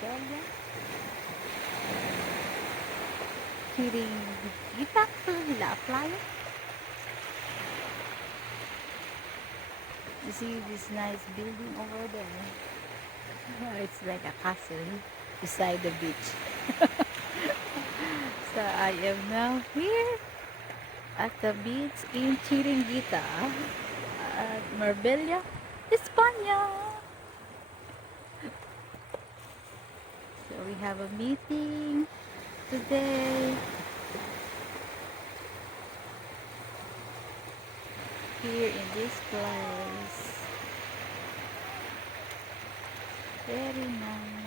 Marbella, Chiringuita, La Playa. You see this nice building over there? It's like a castle beside the beach. So I am now here at the beach in Chiringuita at Marbella, España. So we have a meeting today here in this place. Very nice.